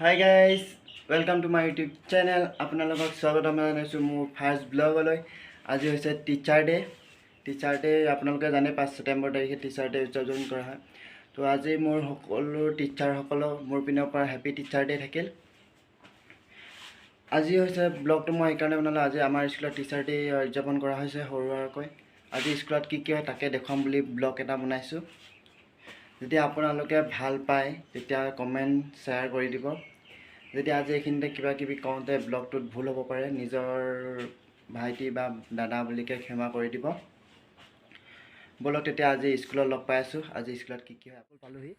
Hi guys, welcome to my YouTube channel. আপোনালোকক স্বাগতম জনাইছোঁ মোৰ ফাৰ্ষ্ট ব্লগলৈ। আজি হৈছে টিচাৰ ডে আপোনালোকে জানে 5 ছেপ্টেম্বৰ তাৰিখে টিচাৰ ডে উদযাপন কৰা হয়। তো আজি মোৰ সকলো টিচাৰসকলক মোৰ পিনৰ পৰা হেপী টিচাৰ ডে থাকিল। আজি হৈছে ব্লগটো মই এইকাৰণে বনালোঁ, আজি আমাৰ স্কুলত টিচাৰ ডে উদযাপন কৰা হৈছে সৰুকৈ। আজি স্কুলত কি হয় তাকে দেখুৱাম বুলি ব্লগ এটা বনাইছোঁ। যদি আপোনালোকে ভাল পায় তেতিয়া কমেণ্ট শ্বেয়াৰ কৰি দিব। যদি আজি এইখিনিতে কিবা কিবি কওঁতে ব্লগটোত ভুল হ'ব পাৰে, নিজৰ ভাইটি বা দাদা বুলিকে ক্ষমা কৰি দিব। বলক তেতিয়া আজি স্কুলত লগ পাই আছোঁ। আজি স্কুলত কি হয় পালোহি।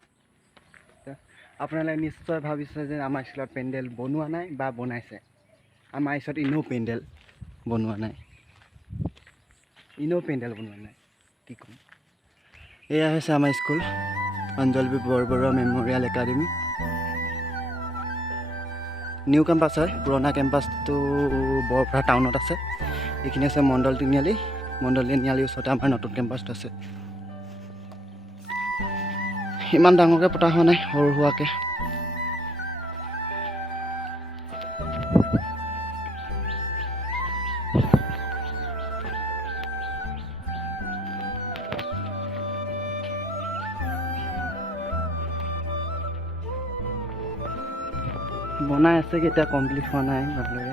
আপোনালোকে নিশ্চয় ভাবিছে যে আমাৰ স্কুলত পেণ্ডেল বনোৱা নাই বা বনাইছে। আমাৰ স্কুলত এনেও পেণ্ডেল বনোৱা নাই, কি ক'ম। এয়া হৈছে আমাৰ school Anjali Borborua memorial academy. New campus হয়, পুৰণা কেম্পাছটো বৰপৰা টাউনত আছে। এইখিনি আছে মণ্ডল তিনিআলিৰ ওচৰতে আমাৰ নতুন কেম্পাছটো আছে। ইমান ডাঙৰকৈ পতা হোৱা নাই, সৰু সুৰাকৈ। বনাই আছে কেতিয়া কমপ্লিট হোৱা নাই ভালদৰে।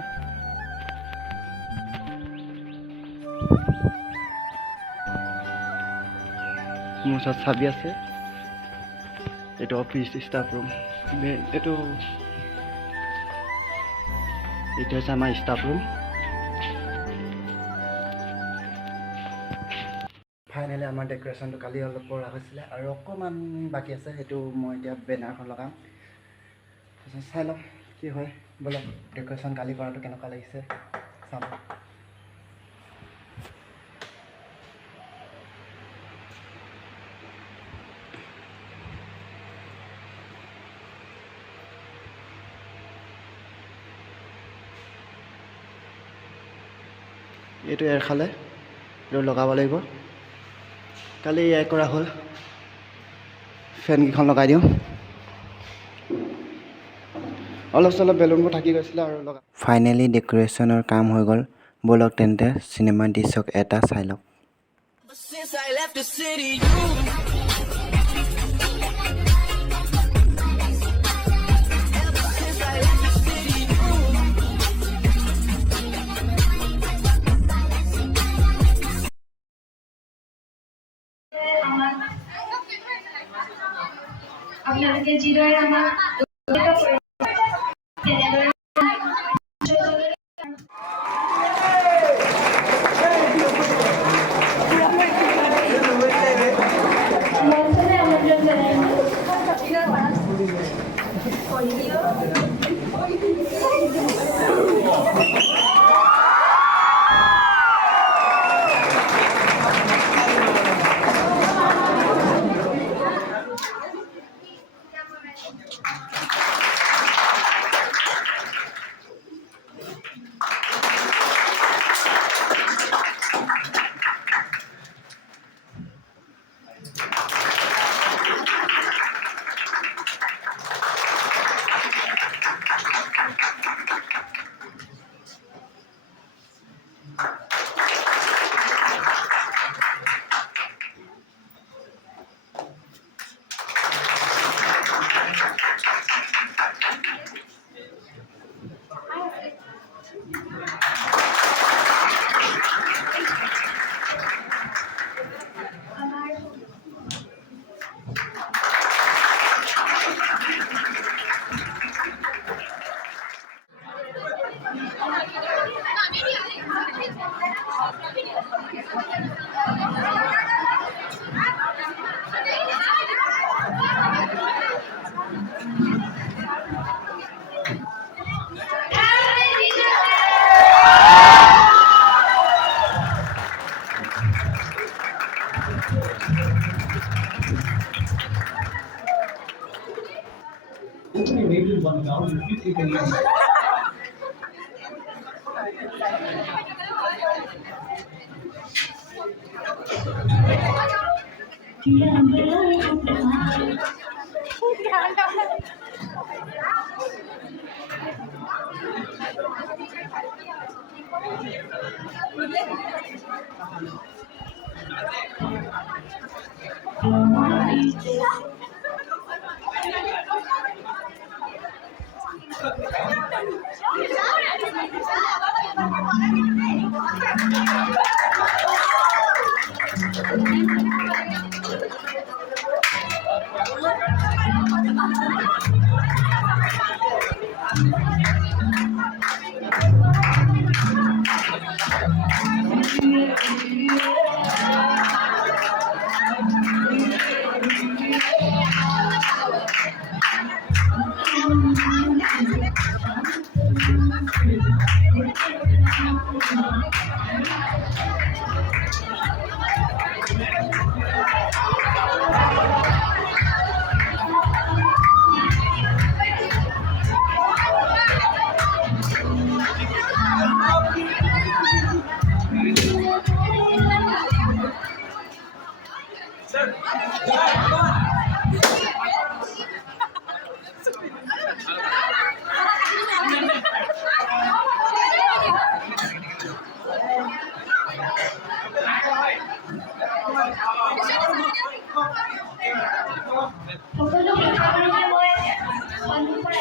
মোৰ ওচৰত চাবি আছে। এইটো অফিচ ষ্টাফ ৰুম, এইটো হৈছে আমাৰ ষ্টাফ ৰুম। ফাইনেলি আমাৰ ডেক'ৰেশ্যনটো কালি অলপ কৰা হৈছিলে আৰু অকণমান বাকী আছে, সেইটো মই এতিয়া বেনাৰখন লগাম। তাৰপিছত চাই লওঁ কি হয়। বলক ডেক'ৰেশ্যন কালি কৰাটো কেনেকুৱা লাগিছে চাম। এইটো এৰ খালে, এইটো লগাব লাগিব। কালি এয়াই কৰা হ'ল। ফেনকেইখন লগাই দিওঁ। অলপ চলপ বেলুনবোৰ থাকি গৈছিলে আৰু লগাই। ফাইনেলি ডেক'ৰেশ্যনৰ কাম হৈ গ'ল। ব'লক তেন্তে চিনেমা দৃশ্যক এটা চাই লওক। আপোনালোকে যিদৰে আমাক সকলো শিক্ষাগুৰুকে মই সন্মুখৰ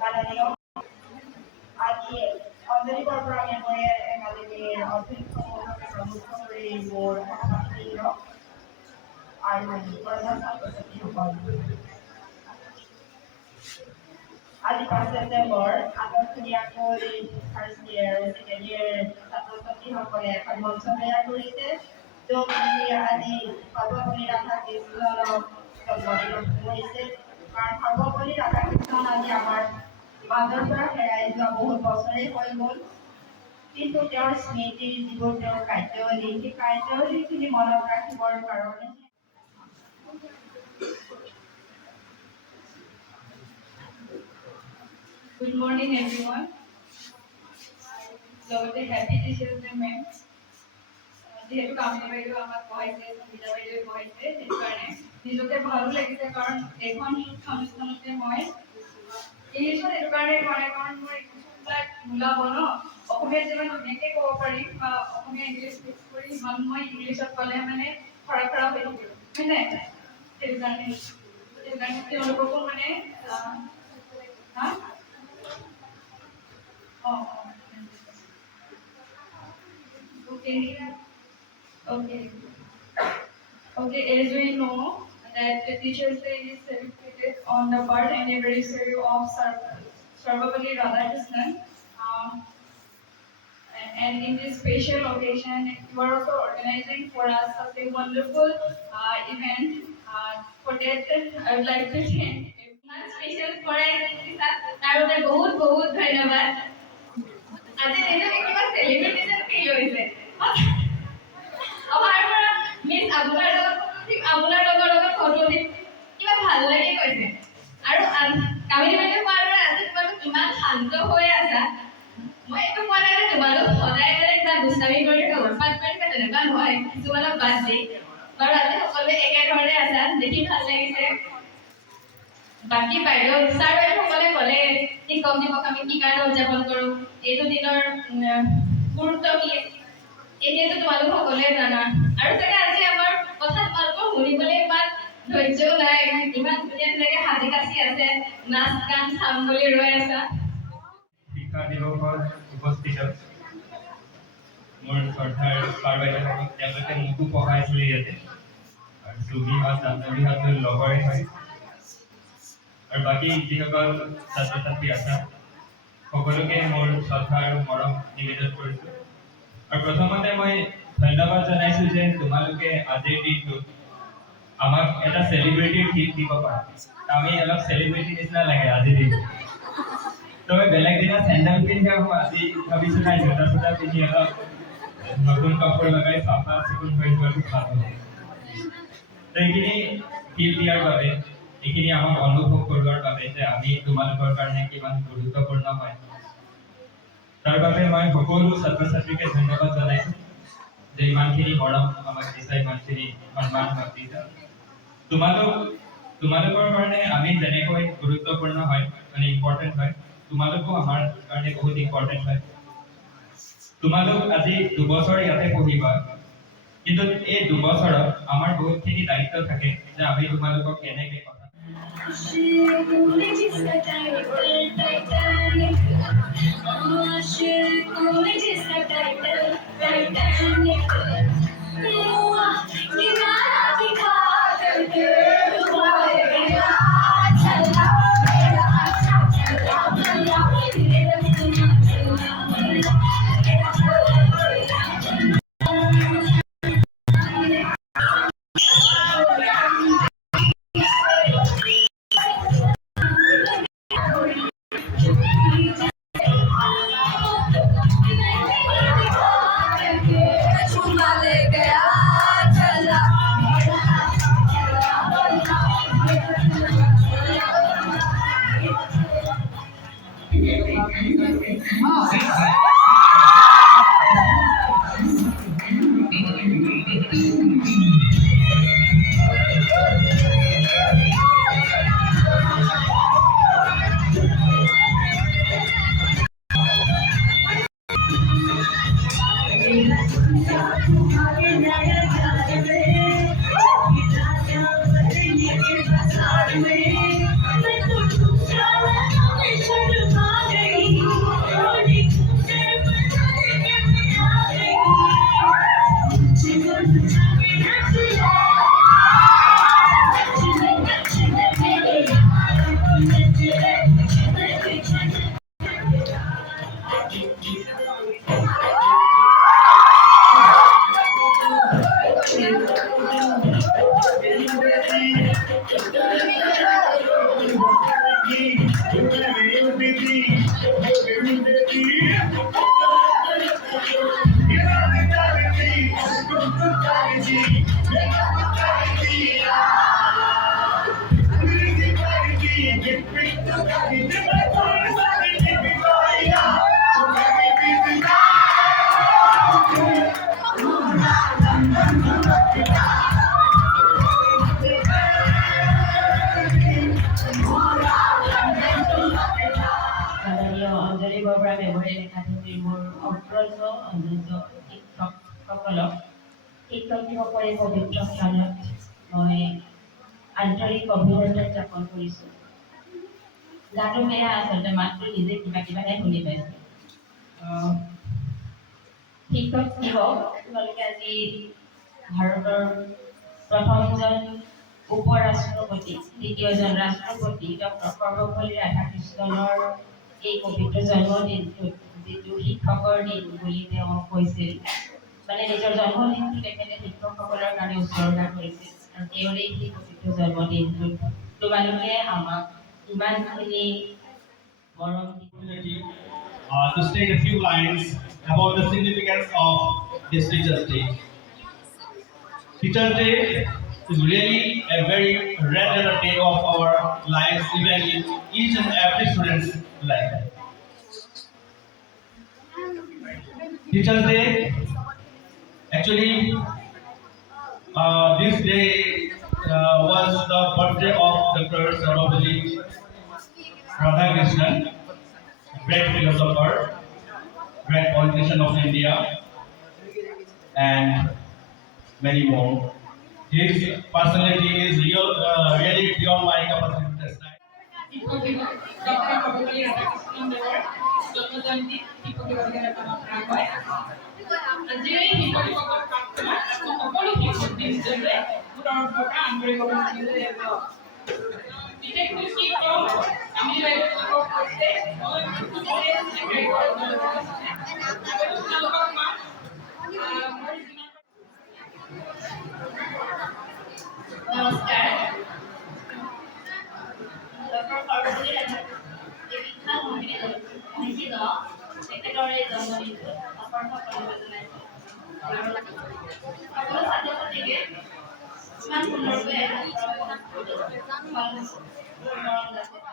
মাননীয় আজি অঞ্জলি বৰবৰা মেমৰিয়েল একাডেমীৰ অধ্যক্ষ মহোদয়কে প্ৰমুখ কৰি মোৰ সহপাঠী আৰু প্ৰধান ছাত্ৰ ছাত্ৰীসকল আজি 5 ছেপ্টেম্বৰ আন্তঃধুনীয়াকৈ ফাৰ্ষ্ট ইয়েৰ আৰু ছেকেণ্ড ইয়েৰ ছাত্ৰ ছাত্ৰীসকলে এখন মঞ্চ তৈয়াৰ কৰিছে য'ত আজি সৰ্বপল্লী ৰাধাকৃষ্ণনক জন্মদিন কৰিছে কাৰণ সৰ্বপল্লী ৰাধাকৃষ্ণন আজি আমাৰ মাজৰ পৰা হেৰাই যোৱা বহুত বছৰেই হৈ গ'ল কিন্তু তেওঁৰ স্মৃতিৰ যিবোৰ তেওঁৰ কাৰ্যাৱলী সেই কাৰ্যাৱলীখিনি মনত ৰাখিবৰ কাৰণে Good morning, everyone. লগতে হ্যাপি টিচার্স ডে মেম যেহেতু কামিনী বাইদেউ আমাক পঢ়াইছে সুবিধা বাইদেউ পঢ়াইছে সেইটো কাৰণে নিজকে ভালো লাগিছে কাৰণ এখন শিক্ষা অনুষ্ঠানতে মই ইংলিছত এইটো কাৰণে কৰা কাৰণ মোৰ ইংলিছবিলাক নোলাব ন অসমীয়া যিমান ধুনীয়াকৈ ক'ব পাৰিম বা অসমীয়া ইংলিছ মিক্স কৰি ইমান মই ইংলিছত ক'লে মানে খৰা খৰা হৈ থাকিব হয় নাই সেইটো কাৰণে তেওঁলোককো মানে হা Oh, okay. Okay. Okay, as we know that the Teachers' Day is celebrated on the birth anniversary of Sarvapalli Radhakrishnan. And in this special occasion, you are also organizing for us such a wonderful event. For that, I would like to thank everyone. Special for our बहुत बहुत धन्यवाद আজি নিজকে কিবা সেলিব্রিটিজেন ফিল হৈছে আমাৰ পৰা মিছ আপোনাৰ লগত ঠিক আপোনাৰ লগত ফটো উঠি কিবা ভাল লাগি গৈছে আৰু কামিনী বাইদেউ কোৱাৰ দৰে শান্ত হৈ আছা মই একো কোৱা নাই যে তোমালোক সদায় মানে কিবা দুষ্টামি কৰি থকা উৎপাত কৰি থকা তেনেকুৱা নহয় কিছুমানক বাদ দি বাৰু আজি সকলোৱে একেধৰণে আছা দেখি ভাল লাগিছে বাকী বাইদেউ ছাৰ বাইদেউসকলে ক'লে শিক্ষক দিৱস আমি কি কাৰণে উদযাপন কৰোঁ এইটো দিনৰ গুৰুত্ব কি এতিয়াতো তোমালোক সকলোৱে জানা আৰু চাগে আজি আমাৰ কথা তোমালোকৰ শুনিবলৈ ইমান ধৈৰ্যও নাই ইমান ধুনীয়া ধুনীয়াকৈ সাজি কাচি আছে নাচ গান চাম বুলি ৰৈ আছা শিক্ষা দিৱসত উপস্থিত মোৰ শ্ৰদ্ধাৰ ছাৰ বাইদেউসকল তেওঁলোকে মোকো পঢ়াইছিলে ইয়াতে আৰু চুমীহঁত জাহ্নৱীহঁতো লগৰে হয় আৰু বাকী যিসকল ছাত্ৰ ছাত্ৰী আছে সকলোকে মোৰ শ্ৰদ্ধা আৰু মৰম নিবেদন কৰিছোঁ আৰু প্ৰথমতে মই ধন্যবাদ জনাইছোঁ যে তোমালোকে আজিৰ দিনটোত আমাক এটা চেলিব্ৰিটিৰ গীত দিব পাৰা আমি অলপ চেলিব্ৰিটি নিচিনা লাগে আজিৰ দিনটো তবে বেলেগ দিনা চেণ্ডেল পিন্ধি আহোঁ আজি ভাবিছোঁ নাই জোতা চোতা পিন্ধি অলপ নতুন কাপোৰ লগাই চাফা চিকুণ হৈ যোৱাটো ভাল হ'ব তো এইখিনি ফিল দিয়াৰ বাবে এইখিনি আমাক অনুভৱ কৰোৱাৰ বাবে যে আমি তোমালোকৰ কাৰণে কিমান গুৰুত্বপূৰ্ণ হয় তাৰ বাবে মই সকলো ছাত্ৰ ছাত্ৰীকে ধন্যবাদ জনাইছোঁ যে ইমানখিনি মৰম আমাক দিছা ইমানখিনি সন্মান আমাক দিছা তোমালোকৰ কাৰণে আমি যেনেকৈ গুৰুত্বপূৰ্ণ হয় মানে ইম্পৰ্টেণ্ট হয় তোমালোকো আমাৰ কাৰণে বহুত ইম্পৰ্টেণ্ট হয় তোমালোক আজি 2 বছৰ ইয়াতে পঢ়িবা কিন্তু এই 2 বছৰত আমাৰ বহুতখিনি দায়িত্ব থাকে যে আমি তোমালোকক কেনেকৈ কথা Anjali Borbora Memorial Academy মোৰ অগ্ৰজ অনুজ শিক্ষকসকলক শিক্ষক দিৱসৰ এই পবিত্ৰ স্থানত মই আন্তৰিক অভিনন্দন জ্ঞাপন কৰিছোঁ গাটো বেয়া আচলতে মাতটো নিজে কিবা কিবাহে শুনি পাইছোঁ শিক্ষক দিৱস তোমালোকে আজি ভাৰতৰ প্ৰথমজন উপৰাষ্ট্ৰপতি দ্বিতীয়জন ৰাষ্ট্ৰপতি ডক্টৰ সৰ্বপল্লী ৰাধাকৃষ্ণনৰ এই পবিত্ৰ জন্মদিনটোত যিটো শিক্ষকৰ দিন বুলি তেওঁ কৈছিল মানে নিজৰ জন্মদিনটো তেখেতে শিক্ষকসকলৰ কাৰণে উৎসৰ্গা কৰিছিল আৰু তেওঁৰ এই পবিত্ৰ জন্মদিনটোত তোমালোকে আমাক ইমানখিনি মৰম to state a few lines about the significance of this Teachers' Day. Teachers' Day is really a very rare day of our lives, even in each and every student's life. Teachers Day, actually, this day was the birthday of Dr. Sarvapalli Radhakrishnan, great philosopher, great politician of India, and many more. His personality is really beyond my capacity to describe. Doctor Sarvepalli রাধাকৃষ্ণন দেৱৰ জন্মজয়ন্তী শিক্ষক দিৱস হিচাপে পালন কৰা হয়। আজিৰ এই শিক্ষক দিৱসৰ প্ৰাৰ্থনা সকলো শিক্ষক বিদ্যালয়ে উত্তৰৰ পৰা আন্তৰিক অভিনন্দন জনাইছোঁ। বিশেষকৈ কি কওঁ, আমি বাইদেউসকলক কৈছে নমস্কাৰ। ডক্টৰ সৰ্বপল্লী ৰাধাকৃষ্ণন এই বিখ্যাত মহিষীজনক তেখেতৰ এই জন্মদিনটো অসংখ্য ধন্যবাদ জনাইছোঁ। সকলো ছাত্ৰ ছাত্ৰীকে ইমান সুন্দৰকৈ মৰম যাচিছোঁ।